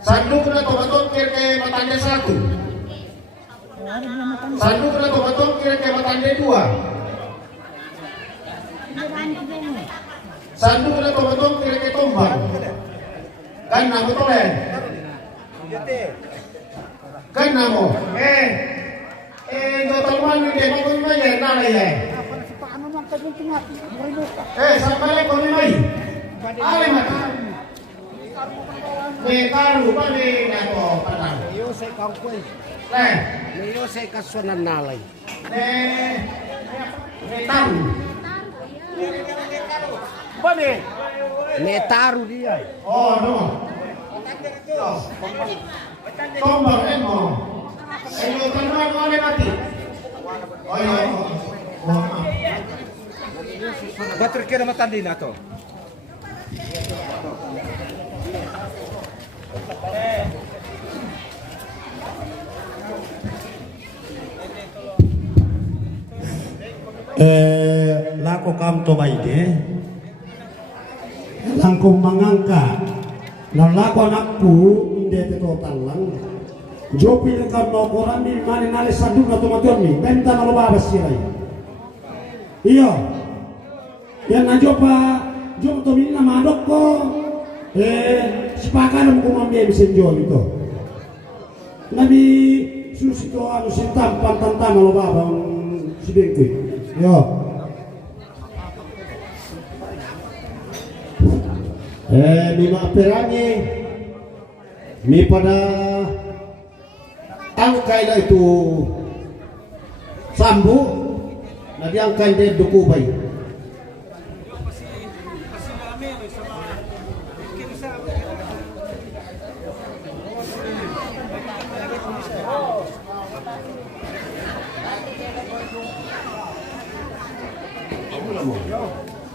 Sanduk na tumatongkir kay matanda 1. Sanduk na tumatongkir kay matanda 2. Sanduk na tumatongkir kay tumbang. Kan na mo to Kan na mo. Total man hindi mo kung may nanay sampai ko may. Ale mata. Karu pa ni nato patang. Iyo sa kangkoy. Iyo sa kasunan nalay. Taru. Bane. Taru dia. Oh no. Tombang mo. Ayo tanman mo ale mati. Batur kira matandi na to. Lako kam to baide langkong mangangka lan lako anakku inde te total lang jopi le kam no koran ni mane nale sadu na to matoni benta na loba basirai iyo yang najopa jom to minna madok ko sipakan mo kumambe bisenjo ito nabi susito anu sintam pantantam loba bang sibengku yo lima perangi mi pada angkai dah itu sambu na diangkai dia duku bayi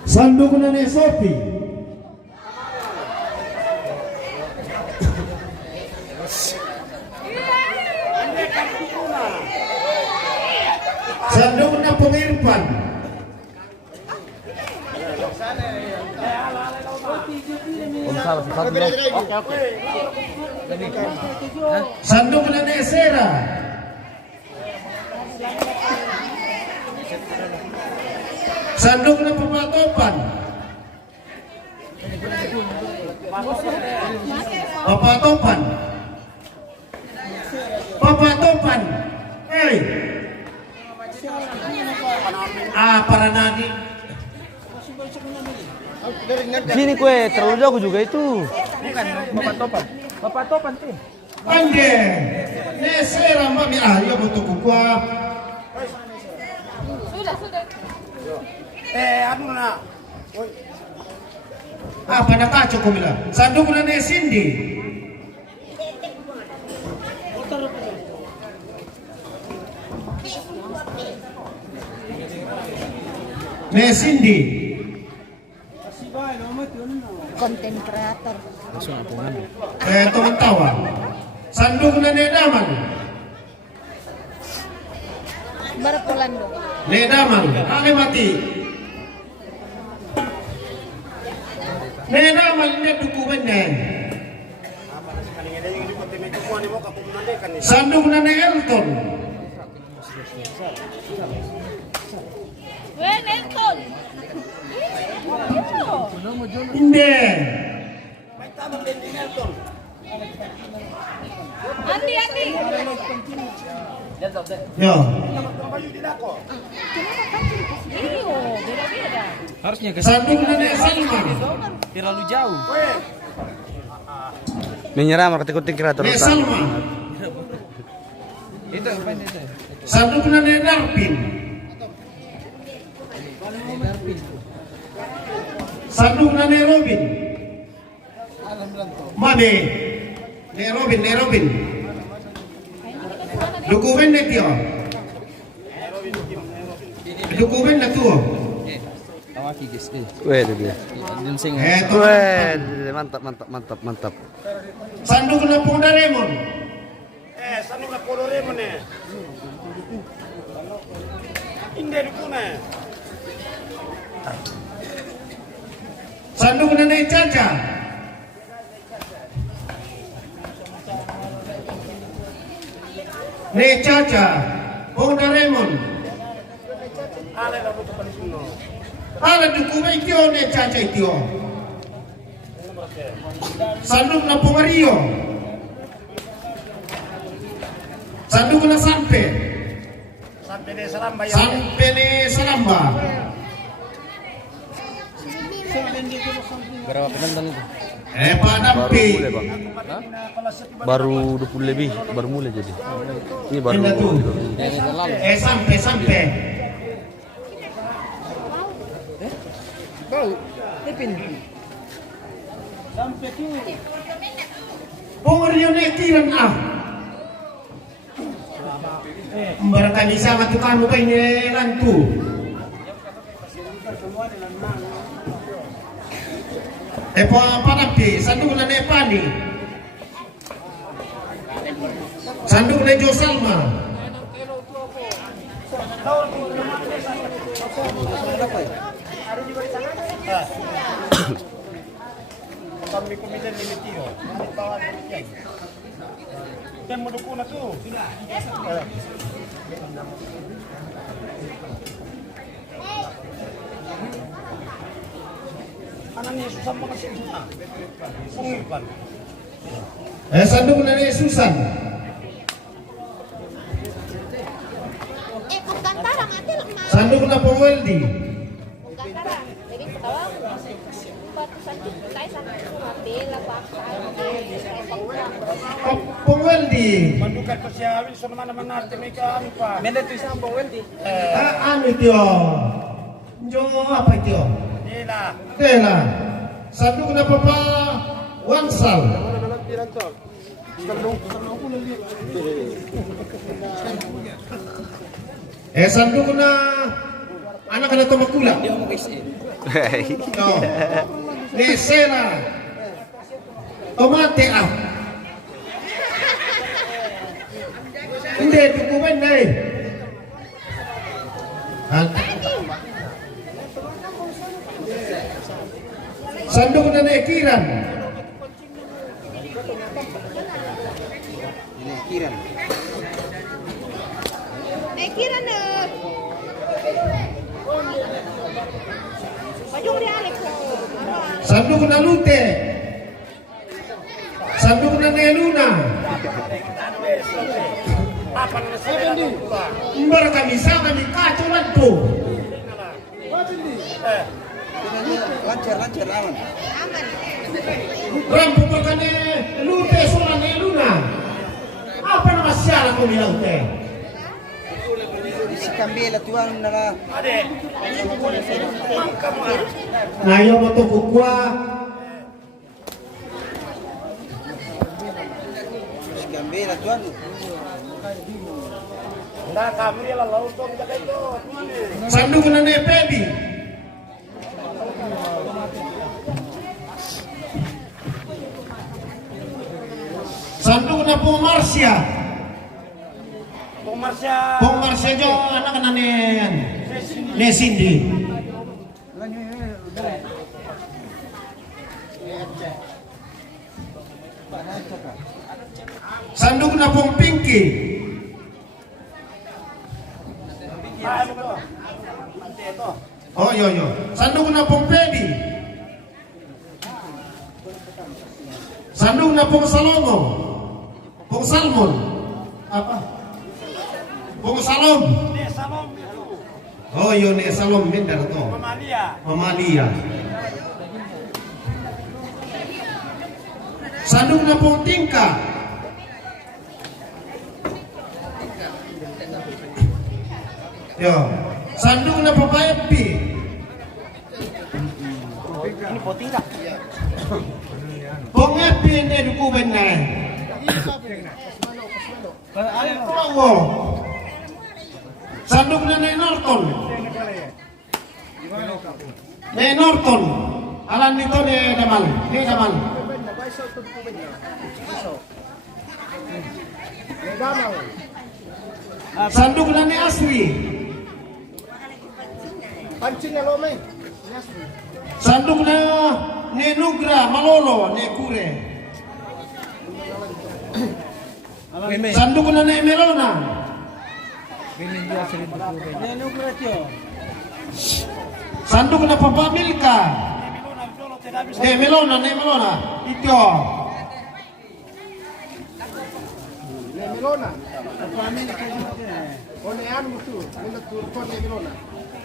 sanduk na ni Sophie sanduk na pengirpan sanduk na ni Sera sanduk na Papatopan Papatopan Papatopan para nadi sini kue terlalu jauh juga itu. Bukan Papatopan. Papatopan tuh. Pande Nesera mami yo butuh gua Sudah. Anu na. pada kaco ko bila sanduk na ni Cindy Cindy Konten kreator. teman tawa sanduk na ni Daman Berpolando. ni Daman ale mati ni Daman ni duku benden sanduk na ni Elton Nelson. Inde Andi. yo Iyo, beda-beda. Harusnya ke sanduk na ni Salman terlalu jauh. Menyerah marketing kreator. ni Salman Itu apa itu? sanduk na ni Darpin sanduk na ni Robin Mame ni Robin dokumen na tiyo dokumen na tuo Awaki guys. Weh itu dia. Ginseng. eto Weh, mantap. sanduk na po na Raymond Sanu na kolore mo ne. Inde ko na. sanduk na ni Caca Ne Caca, Bung Daremon. Ale duku mai tio ne Caca tio. Sandung na Pongario. Sandung na Sampe. Sampe ne Salamba. Berapa penonton itu? Pak Nampi. Baru 20 lebih, baru mulai jadi. Ini baru. Pindah tuh. Yang itu lalu. Sampe. Bau. Ipin. Pongario ne kiran ah. Barangkali sama tu kamu kay ne lantu. Pak Nampi, sandung na ne Pani. Sandung na Josalma. Kami komiten limitio. Bawa limitio. Dan mendukung itu. Anaknya susah banget sih. Pengipan. Sandung na ne Susan. Bukan tarang ate lemah. Sandung na Poweldi. Bukan tarang. Jadi ketawa batu sakit tay sakit mati labakan. Poweldi. Mandukan persiawin so mana-mana temeka apa. Menda tu isang Bung Wendy. Anu tio. Jo apa tio? Tela. Sandung na Papa Wansal. Sandung na anak na Tomakula. Dia mau KSE. No. Nesera. Tomate ah. Hindi dukuman na eh. Sandung na Kiran. Kiran. Kira na. Pajong di Alex. Sandung na Lute. Sandung na Luna. Apa na sa di? Mbara kami sama ni kacau lantu. Lancar aman. Aman. Rampu berkane Lute sola ne Luna. Apa nama siapa kau bilang teh? Si Kambela tuan na. Ade. Nah, yo mau tuku gua. Si Kambela tuan. Nda kami la lauto kita kaito. Sandung na ne Pebi. Sandung na po Marcia. Pong Marcia jo anak na ne Cindy. Sandung na pong Pinky. Oh yo. Sandung na pong Pebi. Sandung na pong Salongo. Pong Salmon. Apa? Pong Salom. Oh yo ne Salom benda to. Mamalia. Sandung na pong Tingka. Yo. Sandung na pong Epi. Ini potingka. Pong Epi ne duku benda. Wow. Sandung na Norton. Norton. Alan nito ne Damal. Sandung na ni Asri. Pancing lo mai. Sandung na ni Nugra Malolo ne Kure. Sanduk na ni Melona. Sanduk na Papa Milka. Melona, ne Melona. Ito.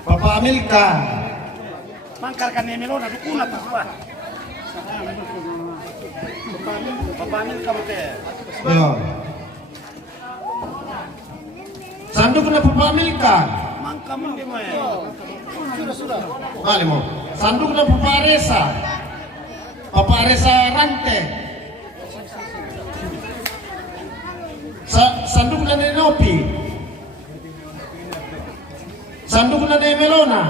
Papa Milka. Mangkal kan Melona dukuna tu ba. Papa Milka mate. Yo. Sanduk na Papa Milka. Mangka mende mo. Sudah. Mali mo. Sanduk na Papa Resa. Papa Resa Rante. Sanduk na ni Nopi. Sanduk na ni Melona.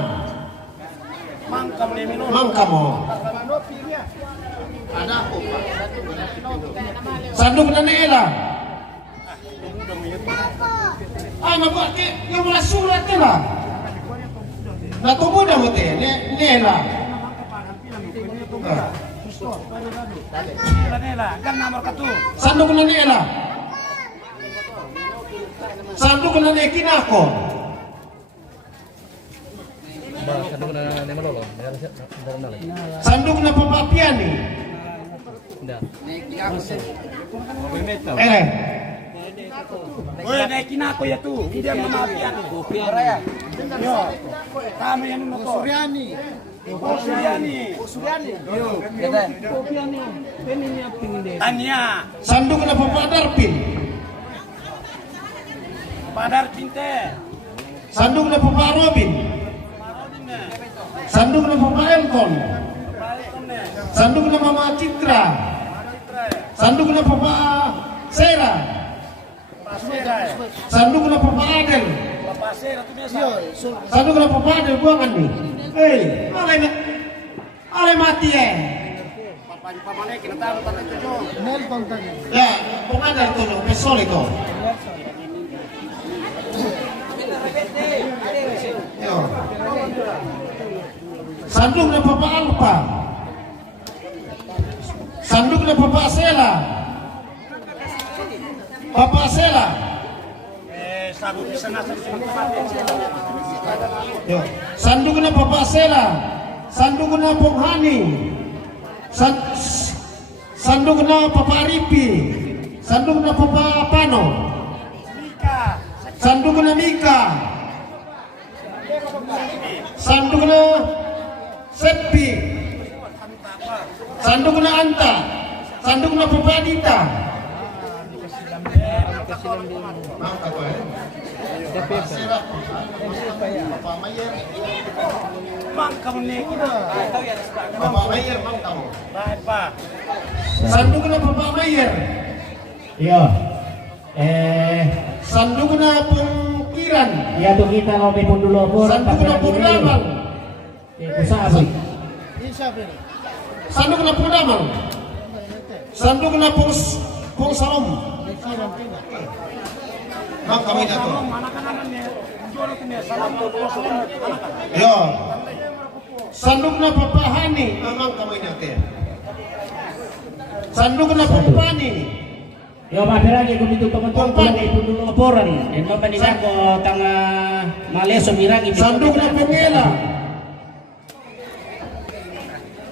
Mangka mende Melona. Mangka mo. Ada ako pa. Sanduk na ni Ella. Ay, mabuhat yung mula sulat nila. Natubo na mo te, ni Ella. Nela, kan nomor katu. Sanduk na ni Ella. Sanduk na ni Kinako. Sandok na Malolo. Sanduk na Papa Piani. Oye, naikin ako ya tu. Hindi ang mamapian. Yo. Tama yan mo to. Suryani. Tanya. Sanduk na Papa Darpin. Padar Cinte. Sanduk na Papa Robin. Sanduk na Papa Elton. Sanduk na Mama Citra. Sanduk na Papa Sera. Sanduk na Papa Adel. Sanduk na Papa Adel buangan nih. Ale mati ya. Ya, pengadar tuh, pesol itu. Yo. Sanduk na Papa Alpa. Sanduk na Papa Sela. Papa Sela. Sabu bisa nasa Yo. Sanduk na Papa Sela. Sanduk na Ponghani. Sanduk na Papa Ripi. Sanduk na Papa Pano. Sanduk na Mika. Sanduk na Sepi. Sanduk na Anta. Sanduk na Papa Adita. Mangka mo ni kita. Papa Mayer mang kamu. Baik pa. Sanduk na Papa Mayer. Iya. Sanduk na Pengkiran. Ya tuh kita ngopi pun dulu pun. Sanduk na Pengdamal. Usaha apa? Sanduk na Pengdamal. Sanduk na Pengsalom. Mang kami na to. Yo. Sanduk na Papa Hani. Mang kami na to. Sanduk na Papa Pani. Yo maafkan lagi kung dito teman-teman pulang ipon dulu laporan. Dan mapanisan ko tanga maleso miragi. Sanduk na Pengela.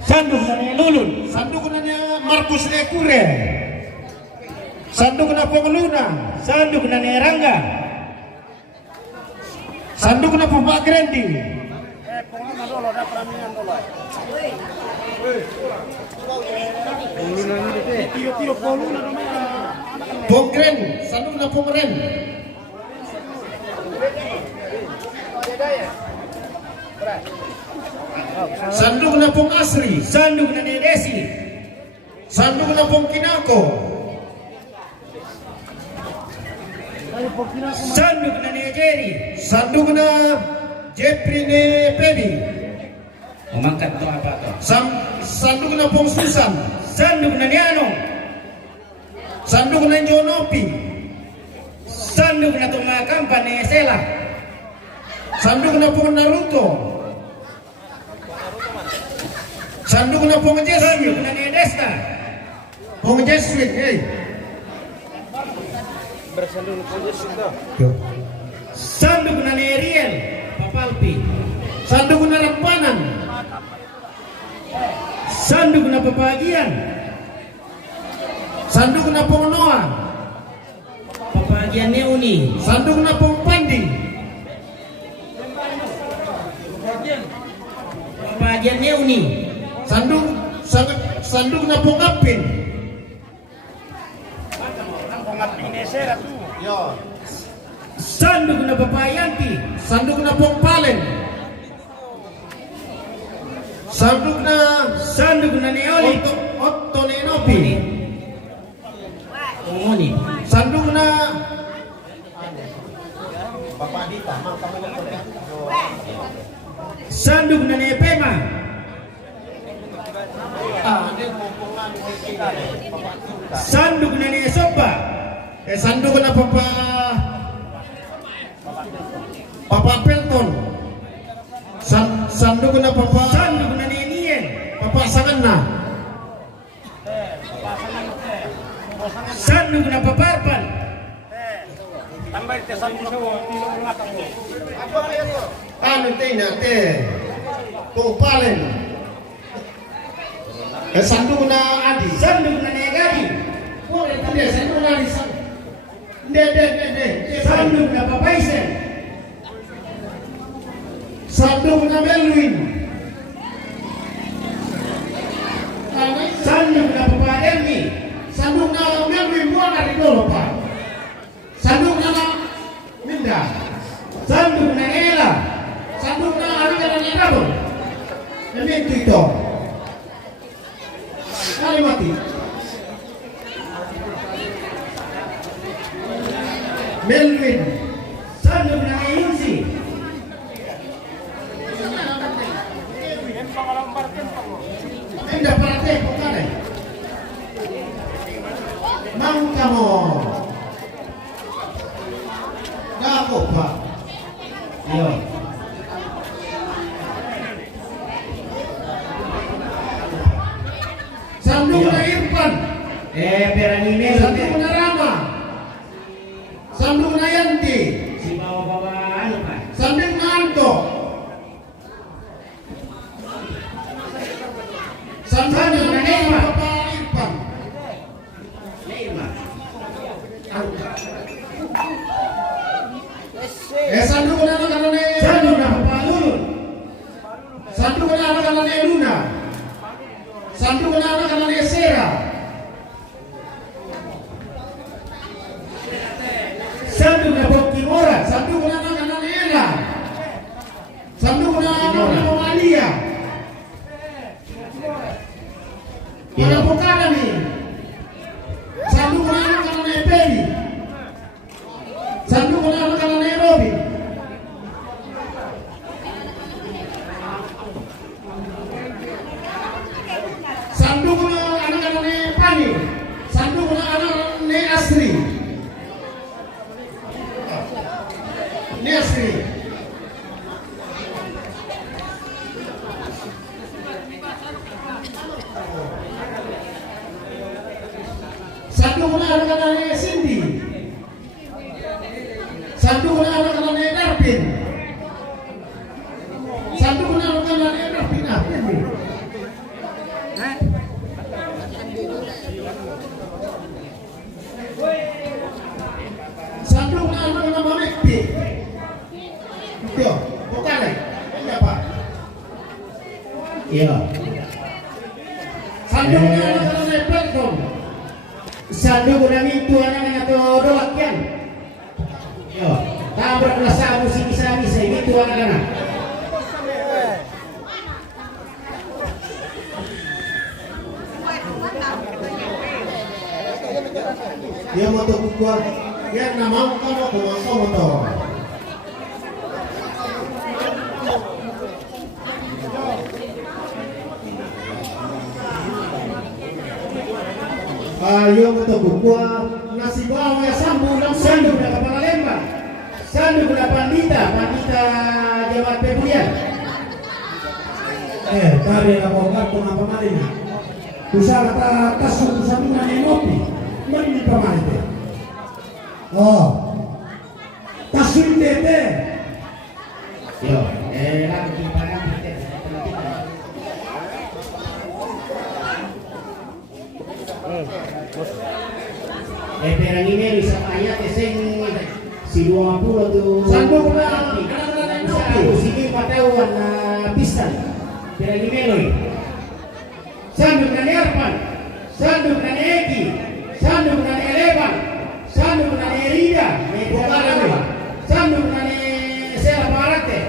Sanduk na ni Lulun. Sanduk na niya Marcus Lekure. Sanduk na Pengeluna. Sanduk na ni Rangga. Sanduk na Papa Grandi. Pengen dulu ada peramian dulu. Tio polu na namanya. Pongren. Sanduk na Pongren. Sanduk na Pong Asri. Sanduk na ni Desi. Sanduk na Pong Kinako. Sanduk na ni Jerry. Sanduk na Jeffrey ne Pebi. Umangkat to apa to? Sanduk na Pong Susan. Sanduk na ni Anong. Sanduk na Jonopi. Sanduk na tumakampan ni Sela. Sanduk na Pong Naruto. Sanduk na Pong Sanduk Jeswin. na ni Desta. Pong Jeswin, hey. Sanduk na Ariel, Papalpi. Sanduk na Lampanan. Sanduk na Papagian, Sanduk na Pongonoa. Papagian Neuni. Sanduk na Pongpandi. Papagian Neuni. Sanduk na Pongapin. Sanduk na Papayanti. Sanduk na Pongpalen. Sanduk na Neoli. Otto Nenopi. Tungoni. Sanduk na Sanduk na Nepema. Sanduk na Nesopa. Sanduk na Papa Pelton. Sanduk na Sanduk na Nenien. Papa Sanganna. Sanduk na Paparpan. Ano tina te Pongpalen. Sanduk na Adi. Sanduk na Negadi. Sanduk na Adi. Sanduk na Papaisen. Sanduk na Melwin. Sanduk na Papadelmi. Sanduk na Melwin buang dari dulu Pak. Sanduk na Minda. Sanduk na Ela. Sanduk na anak-anak Dabo. Ini itu. Kali mati. Melwin. Sanduk na Ayunsi. Tidak praktek bukan? Mau kamu? Gak apa Pak. Yo. Sanduk na Irfan. Peranime. Sanduk na Rama. Sanduk na Yanti. Si bawa-bawa ano pa? Sanduk na Anto. Sanduk na Neymar. Papa Irfan. Neymar. Sanduk na anak-anak Sanduk na Papalulun. Sanduk na anak-anak Luna. Sanduk na anak-anak Sera. Sanduk na Pokimora. Sanduk na anak-anak Ella. Sanduk na anak-anak Malia. Para Bukana nih. Sanduk na anak-anak Peli. Sanduk na anak-anak Robin. Sanduk na anak-anak Pani. Sanduk na anak-anak Asri. Ini Asri. Sanduk na anak-anak Cindy. Sanduk na anak-anak Darpin. Sanduk na anak-anak Darpin. Sanduk na anak-anak Mamekti. Yo, bukan ini apa? Yo. Sanduk na anak-anak Pelton. Sanduk na mintu anak to dolakyan. Yo. Tabrak na sa musik-isami sa mintu anak-anak. Dia mau tuh kuat. Dia nama kamu mau tuh. Ayo betul buah nasi bawang ya sambung Sanduk na Kepala Lembang. Sanduk na Pandita Jawat Pebulian. Tadi ako kung apa mali na. Kusala ta kasong sa mga nenopi. Mali pa mali. Oh. Taswin dete. Yo, lagi pada kita. Perang ini bisa tanya teseng si 20 tuh. Sandung na Aku sini patawan na pistan. Perang ini loy. Sandung na Nerpan, sandung na Eki, sandung na Elevan, sandung na Erida, sandung na Sela Parate.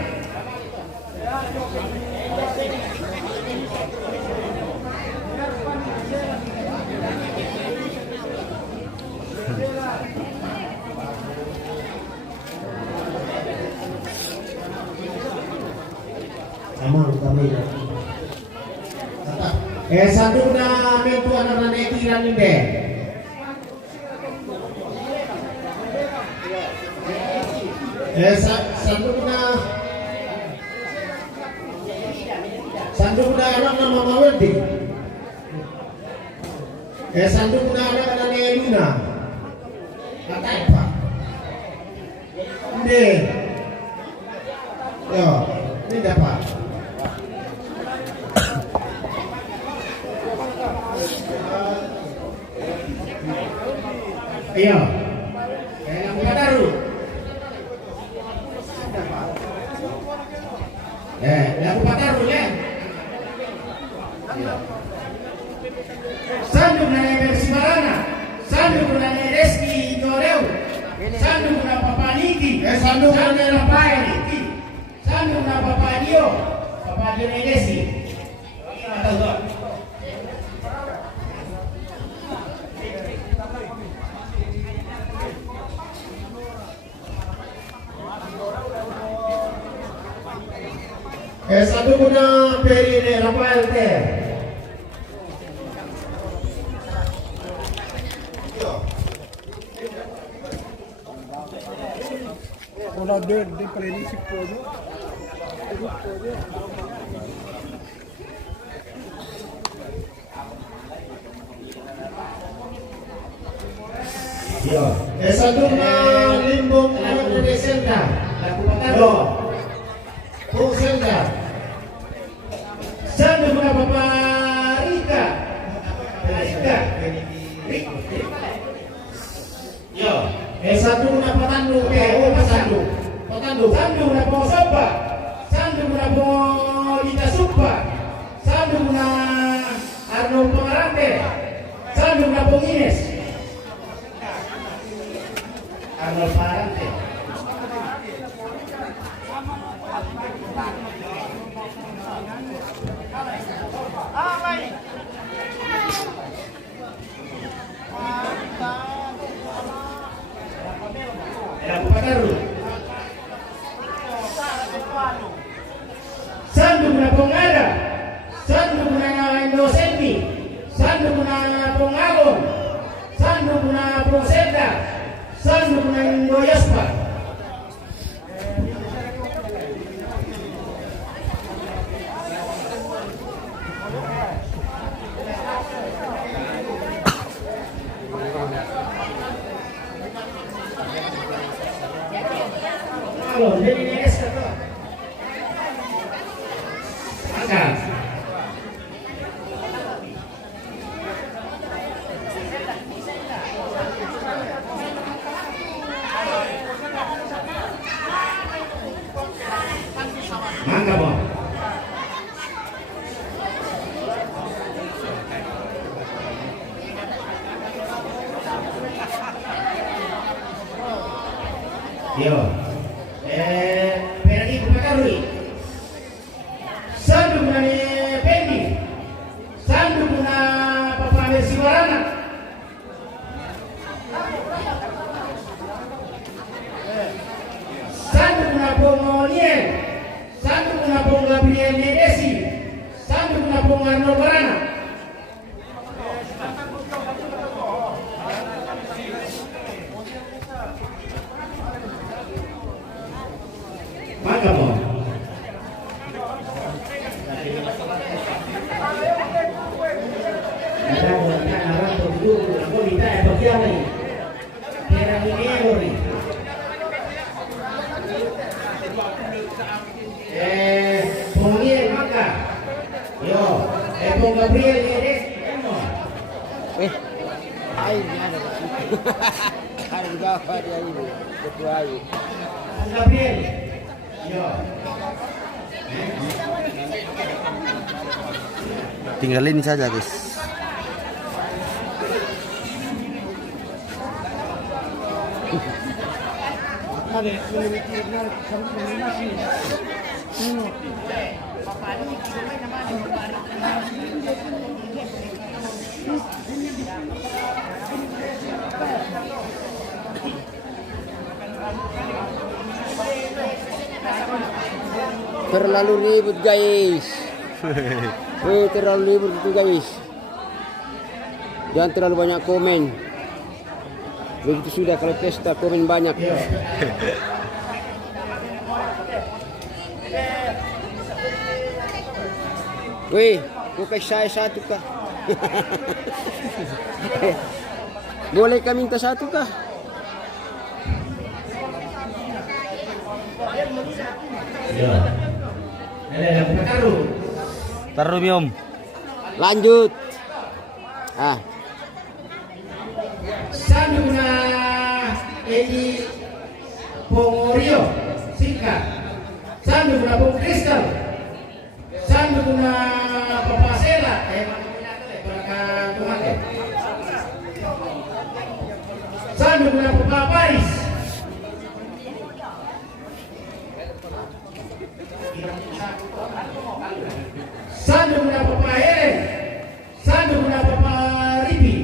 Amang kami. Sandung na mentu anak na Eki lan inde. Sandung na anak na Mama Wendy. Sandung na anak na Luna. Katay pa. Hindi. Yo, ini dapat. Ayo. Yang baru. Lagu pataru ya. Sandung na Bersimarana, sandung na Reski Noreu, sandung na Papa Niki, sandung na Papa Niki, sandung na Papa Dio Nedesi. Sandung na Perine Rafael Ter. Kalau dia kali ini sih pojok. Yo, sandung na Limbong na Desenda. Lagu patado. Pung Senda. Sandung na Papa Rika. Yo, sandung na Patandu. Patandu. Sandung na Po Sopa. Sandung na Po Lita Supa. Sandung na Arnold Pangarante. Sandung na Po Ines. Arnold Pangarante. Lagu Pataru. Sandung na Pongada, sandung na Indosenmi, sandung na Pongalon, sandung na Posenda, sandung na Indoyaspa. Halo, jadi nenes kata. Angkat. Mangga boh. Yo. Pergi Pakarui. Sandung na Pendi. Sandung na Papa Bersimarana. Sandung na Pongoliel. Sandung na Pong Gabriel Nedesi. Sandung na Pong Arnold Barana. Maka mo. Ada orang arah berdua, aku minta bagian lagi. Perang ini Bung Gabriel ini. Airnya ada. Ada di bawah dia ini. Ketua air. Bung Gabriel. Yo. Tinggalin saja guys. Terlalu ribut guys. Terlalu ribut itu guys. Jangan terlalu banyak komen. Begitu sudah kalau pesta komen banyak. Wih, bukan saya satu kah? Boleh kami minta satu kah? Yo. Ada taruh. Taruh Om. Lanjut. Ah, Sandung na Edi Pongorio singkat. Sandung na Pong Kristal. Sandung na Papa Sela. Sandung na Papa Paris. Sandung na Papa Helen. Sandung na Papa Ribi.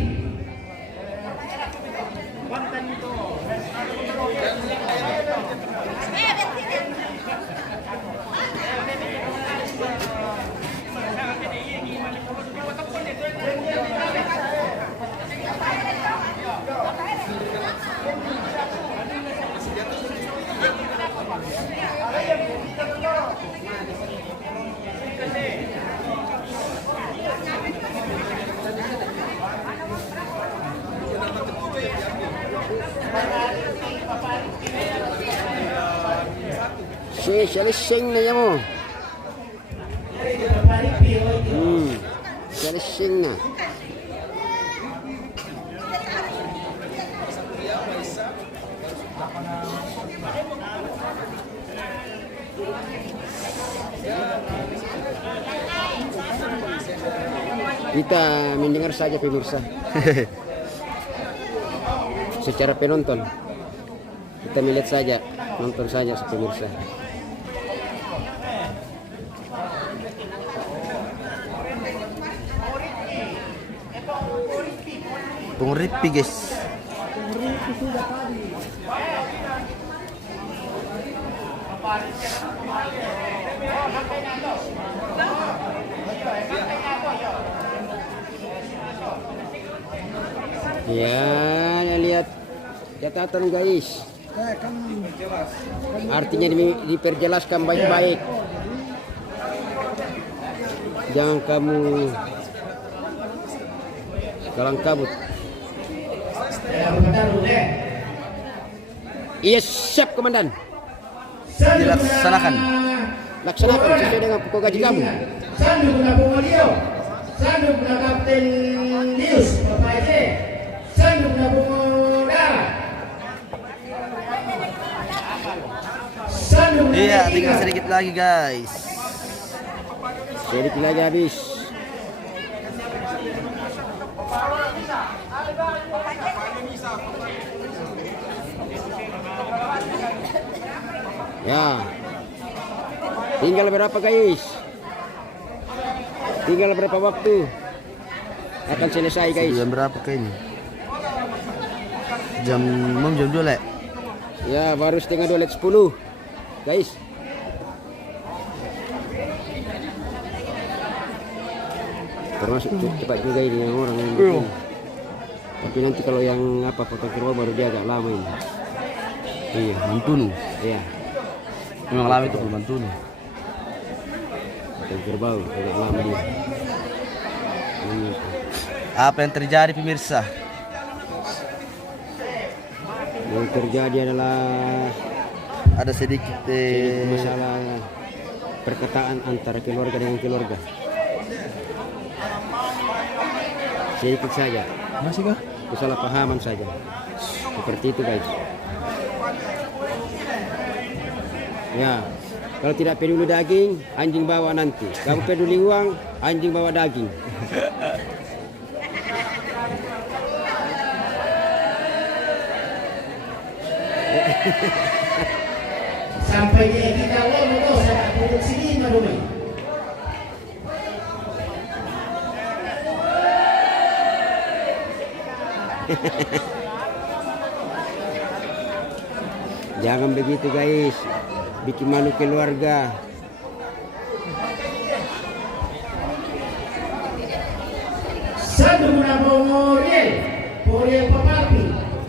Salising na yan mo. Salising na. Kita mendengar saja pemirsa. Secara penonton. Kita melihat saja, nonton saja pemirsa. Pengripi guys. Ya, lihat catatan guys. Artinya diperjelaskan baik-baik. Jangan kamu kalang kabut. Iya, siap komandan. Dilaksanakan. Laksanakan sesuai dengan pokok gaji kamu. Sandung na Pongorio. Sandung na Kapten Lius Papa Ece. Sandung na Pongodara. Sandung na Iya, tinggal sedikit lagi guys. Sedikit lagi habis. Ya. Tinggal berapa guys? Tinggal berapa waktu? Akan selesai guys. Jam berapa kayaknya? Jam 2 lek. Ya, baru setengah 2 lewat 10. Guys. Termasuk cepat juga ini yang orang yang bikin. Tapi nanti kalau yang potong kerbau baru dia agak lama ini. Iya, mantunu. Iya, Memang lama itu mantunu. potong kerbau agak lama dia. Ini. Apa yang terjadi pemirsa? Yang terjadi adalah Ada sedikit masalah perkataan antara keluarga dengan keluarga. Sedikit saja. Masih kah? Kesalahpahaman saja. Seperti itu guys. Ya, kalau tidak peduli daging, anjing bawa nanti. Kamu peduli uang, anjing bawa daging. Sampai dia kita lolos saya produksi ini rumah. Jangan begitu guys, bikin malu keluarga. Satu guna pengorel, pengorel papapi.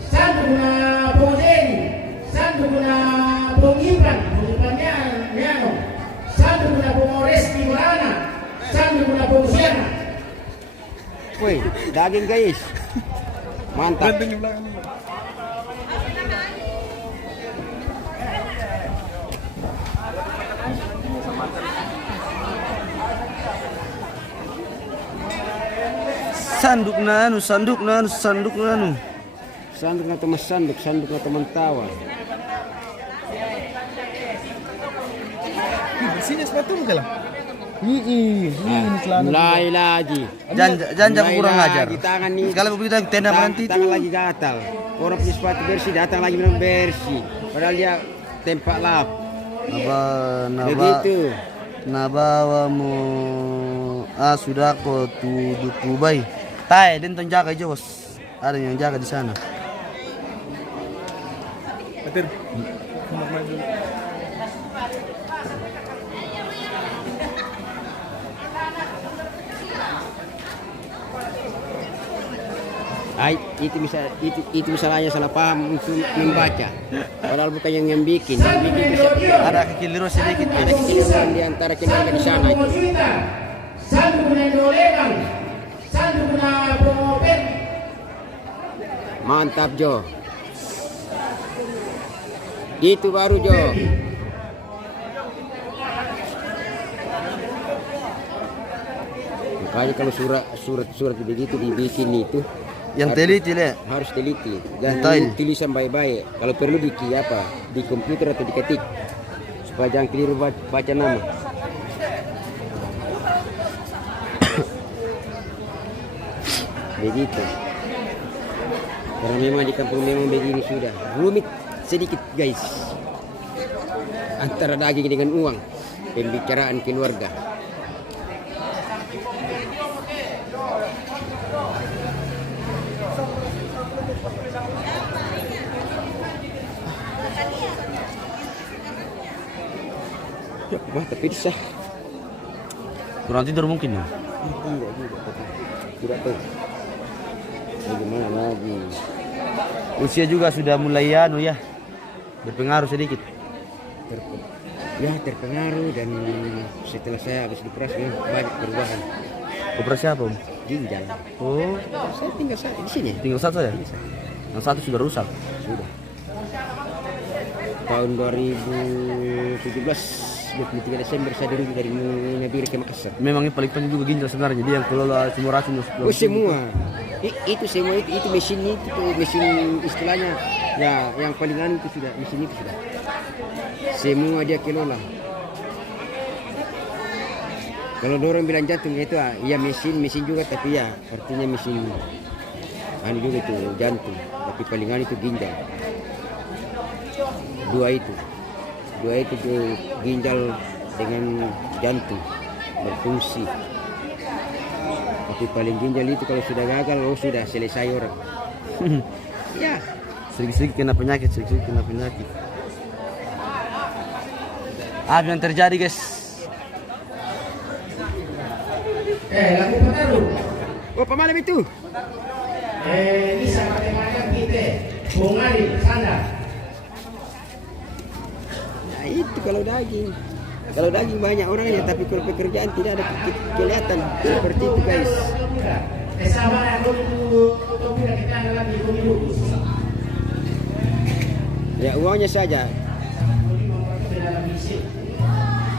Satu guna pengoreli, satu guna pengipan, pengipannya nyano. Satu guna pengores di mana, satu guna pengusiana. Woi, daging guys. Mantap. Sanduk nanu, sanduk nanu, sanduk nanu. Sanduk atau mas sanduk, sanduk atau mentawa. Bersihnya sepatu enggak lah. Mulai lagi. Jangan kurang ajar. Lagi tangan nih. Sekali begitu tenda berhenti itu. Tangan lagi gatal. Orang punya sepatu bersih datang lagi bilang bersih. Padahal dia tempat lap. Begitu. Nabawamu sudah kau duduk kubai. Tai, dan tong jaga aja bos. Ada yang jaga di sana. Petir. Itu misalnya salah paham untuk membaca. Padahal bukan yang bikin. Yang bikin bisa Ada kekeliruan sedikit. ada kekeliruan di antara keluarga di sana itu. Satu guna dolekan, satu guna pengopet. Mantap Jo. Itu baru Jo. Makanya kalau surat begitu dibikin itu Yang teliti le. harus teliti dan Detail. tulisan baik-baik. Kalau perlu di komputer atau diketik supaya jangan keliru baca nama. Begitu. Karena memang di kampung memang begini sudah rumit sedikit guys. Antara daging dengan uang, pembicaraan keluarga. Ya, wah tapi sah. Kurang tidur mungkin ya. Tidak juga, tapi tidak tahu. Bagaimana lagi? Usia juga sudah mulai ya berpengaruh sedikit. Terpengaruh dan setelah saya habis dioperasi banyak perubahan. Operasi apa om? Ginjal. Oh, Saya tinggal di sini. tinggal satu ya? Yang satu sudah rusak. Sudah. Tahun 2017 23 Desember saya dari Nabire ke Makassar. Memang yang paling penting juga ginjal sebenarnya. Dia yang kelola semua racun. Oh semua. Itu semua itu mesin istilahnya ya yang paling anu itu sudah mesin itu sudah. Semua dia kelola. Kalau orang bilang jantung itu ya mesin juga tapi ya artinya mesin anu juga itu jantung tapi paling anu itu ginjal. Dua itu tuh ginjal dengan jantung berfungsi. Tapi paling ginjal itu kalau sudah gagal, sudah selesai orang. Ya, Sedikit-sedikit kena penyakit. Apa yang terjadi guys? Lagu petaruh. oh pemalam itu. Ini sama macam kita. Bongari, sana. Nah itu kalau daging banyak orangnya tapi kalau pekerjaan tidak ada kelihatan seperti itu guys. Sama aku kita lagi dulu. Ya uangnya saja.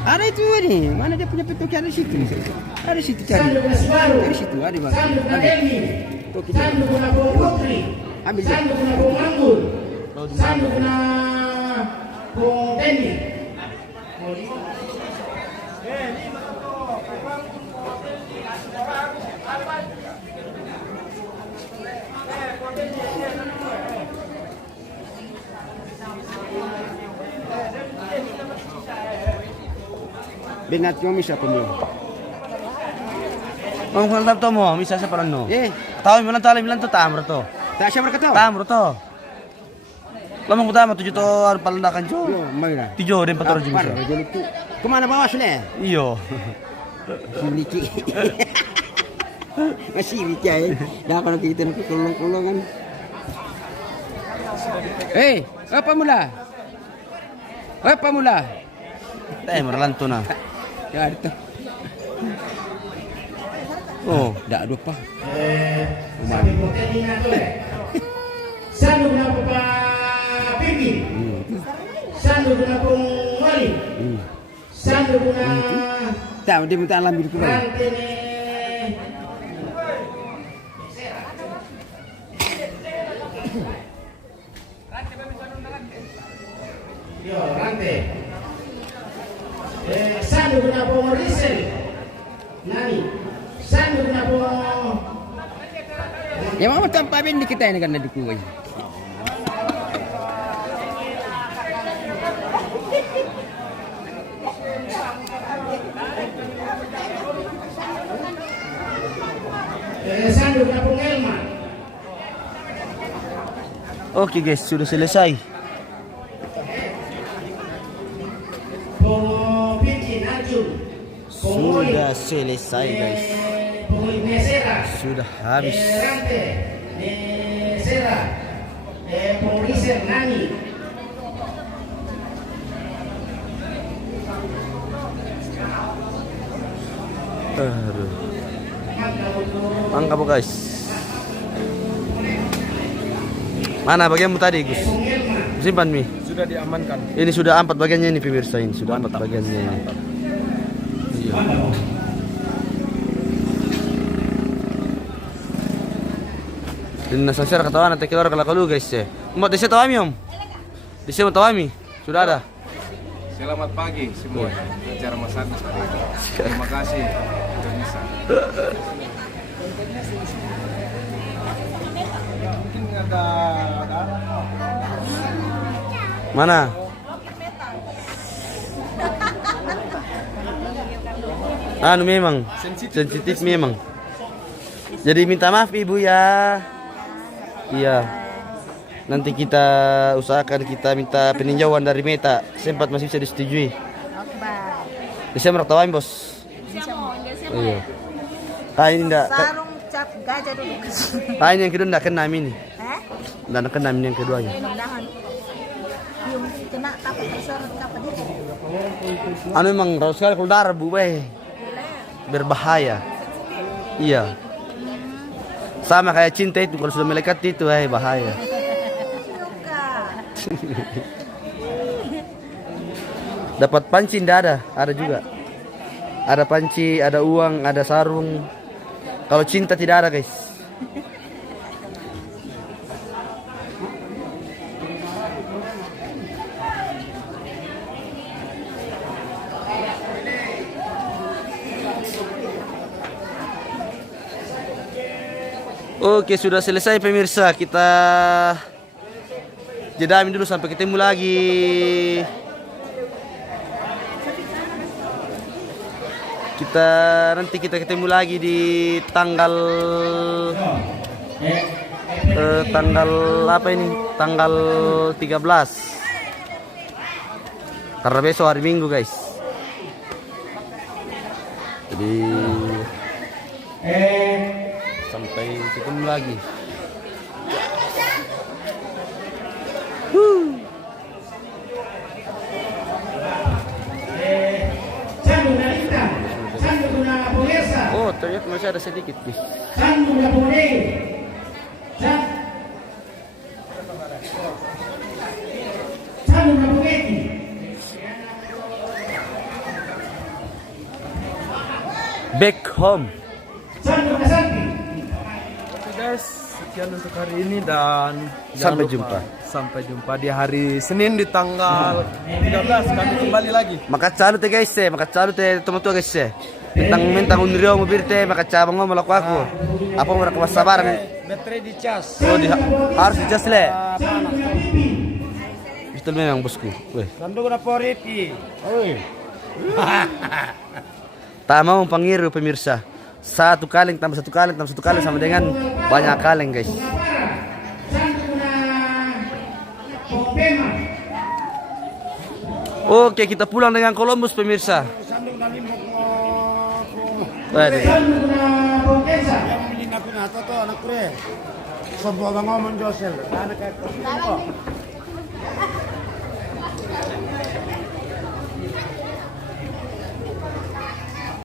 Ada itu nih, mana dia punya petugas di situ? Ada situ cari. Sanduk na Subaru. Dari situ ada bang. Sanduk na Ada. Delmi. Tuh, kita. Sanduk na Bong Putri. Ambil dia. Sanduk na Bong Anggur. Sanduk na Bong Denny. Benat cuma bisa pemulung. Ang kulap to mo, misa sa parano. Eh, Tahu bilang to, bilang to tamro to. tak siapa berkata. Tamro to. Lamang utama tujuh to ar palandakan jo. Yo, mana? Tijo din pator jim Parah, sa. jadi itu. Kemana bawa sini? Iyo. Siliki. Masih Riki ya. Dah kalau kita nak kulung-kulungan. Apa mula? Apa mula? Merlanto na. Ya itu. Oh, Dah ada apa? Sabi ko kanina to Sanduk na po pa Pipi. Sanduk na pong Wali. Sanduk na Tak, dia minta alam itu kan. Rante ni Yo, Rante. Sanduk na pong Rizal. Nani? Sanduk na pong Ya mama tanpa ben di kita ini kan di kuai. Sanduk na pong Elma. okay guys, sudah selesai. Pong Pinky Arjun. Pong Oli. Sudah selesai guys. Pong Nesera. Sudah habis. Rante. Nesera. Pong Rizal Nani. Aduh. Angka po guys. Mana bagianmu tadi Gus? Pong Elma. Simpan Mi. Sudah diamankan. Ini sudah 4 bagiannya ini pemirsa ini sudah 4 bagiannya ini. Iya. Dan nasa share katawa nanti keluar kalau guys ya. Mau desa tawami om? Desa mau tawami? Sudah ada. Selamat pagi semua. Acara masak hari ini. Terima kasih Indonesia. Mungkin ada Mana? Anu memang sensitif memang. Jadi minta maaf ibu ya. Iya. Nanti kita usahakan kita minta peninjauan dari Meta. Sempat masih bisa disetujui. Bisa mertawain bos. Oh, iya. Ah ini enggak. Sarung cap gajah dulu. Ah ini yang kedua enggak kena ini. Eh? Enggak kena ini yang keduanya. Mudah-mudahan. Yung kena apa tersorot apa dia. Anu memang raus sekali kalau darah bu beh. Berbahaya. Iya. Sama kayak cinta itu kalau sudah melekat itu bahaya. Dapat panci enggak ada juga. Ada panci, ada uang, ada sarung. Kalau cinta tidak ada, guys. Oke, sudah selesai pemirsa. Kita jedamin dulu sampai ketemu lagi. Nanti kita ketemu lagi di tanggal apa ini? Tanggal 13. Karena besok hari Minggu, guys. Jadi sampai ketemu lagi. Sandung na Lintang. Sandung na Pongesa. Oh, ternyata masih ada sedikit, guys. Sandung na Pone. Sandung na Pongeti. Back home. Sanduk na Santi. Oke guys, sekian untuk hari ini dan Sampai jangan lupa, jumpa. Sampai jumpa di hari Senin di tanggal 13 kami kembali lagi. Makacalo te guys makacalo te tomato guys mentang unrio mo birte makacabang mo malaku aku. Apa mo nakasabaran? Baterai dicas. Oh, harus dicas le. Betul memang bosku. Weh. Sanduk na po Ricky. Tama mong pangiru pemirsa. Satu kaleng tambah satu kaleng tambah satu kaleng sama dengan banyak kaleng guys. Sanduk na Pompema. Oke, kita pulang dengan Columbus pemirsa. Sanduk na Limbok mo. Waduh. Sanduk na Bongkesa. Hindi na pinato to, anak pre. Sobo ba ngomong Josel? Anak ka.